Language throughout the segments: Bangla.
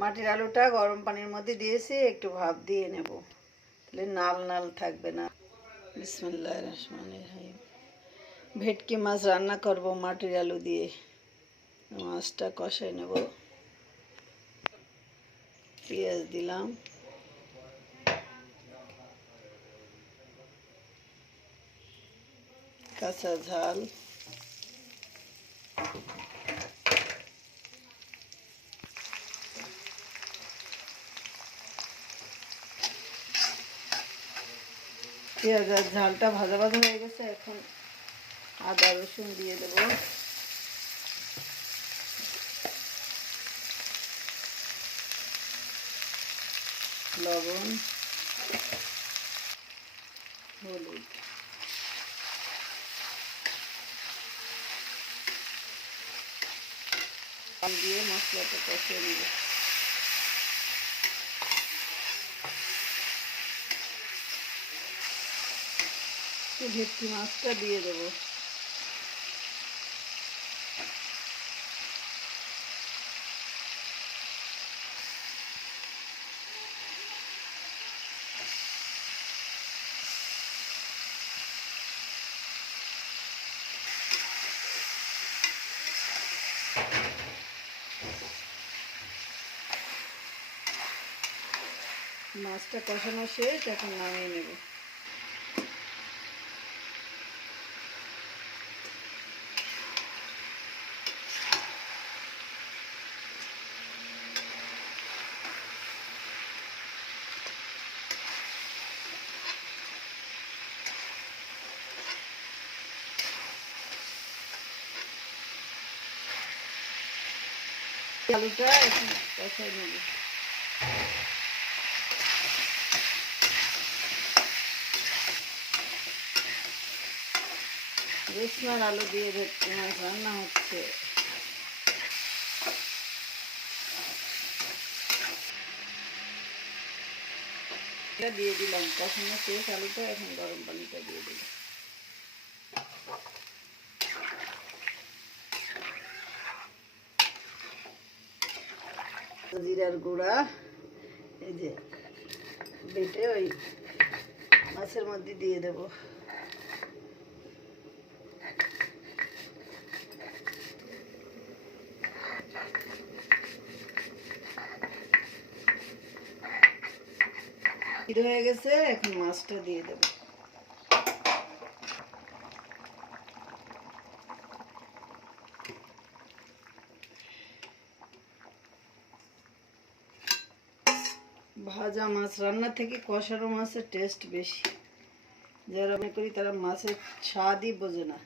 মাটির আলুটা গরম পানির মধ্যে দিয়েছি, একটু ভাপ দিয়ে নেব, তাহলে নাল নাল থাকবে না। বিসমিল্লাহির রহমানির রহিম। ভেটকি মাছ রান্না করব মাটির আলু দিয়ে। মাছটা কষাই নেব। পেঁয়াজ দিলাম, কাঁচা ঝাল, পেঁয়াজের ঝালটা ভাজা ভাজা হয়ে গেছে। এখন আদা রসুন দিয়ে দেব, লবণ, হলুদ, দিয়ে মশলাটা কষিয়ে নেব। ভেটকি মাছটা দিয়ে দেব। মাছটা কষানো শেষ, এখন নামিয়ে নেব। আলুটা এখন কষাই নেব। রেশমার আলু দিয়ে ভেটকি মাছ রান্না হচ্ছে। দিয়ে দিলাম, কষানো শেষ আলুটা, এখন গরম পানিটা দিয়ে দিলাম। জিরার গুঁড়া এই যে বেটে ওই মাছের মধ্যে দিয়ে দেব। হয়ে গেছে, এখন মাছটা দিয়ে দেব। ভাজা মাছ রান্না থেকে কষানো মাছের টেস্ট বেশি। যারা মনে করি তারা মাছের স্বাদই বোঝে না।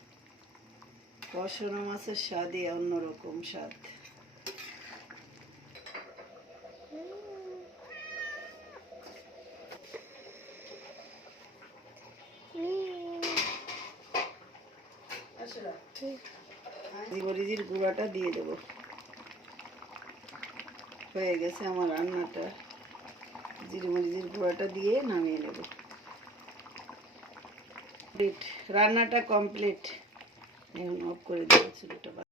কষানো মাছের স্বাদই অন্যরকম স্বাদ। মরিচের গুঁড়াটা দিয়ে দেব। হয়ে গেছে আমার রান্নাটা। জিরে মরিচের গুঁড়াটা দিয়ে নামিয়ে নেব। রান্নাটা কমপ্লিট। এখন অফ করে দিয়েছি।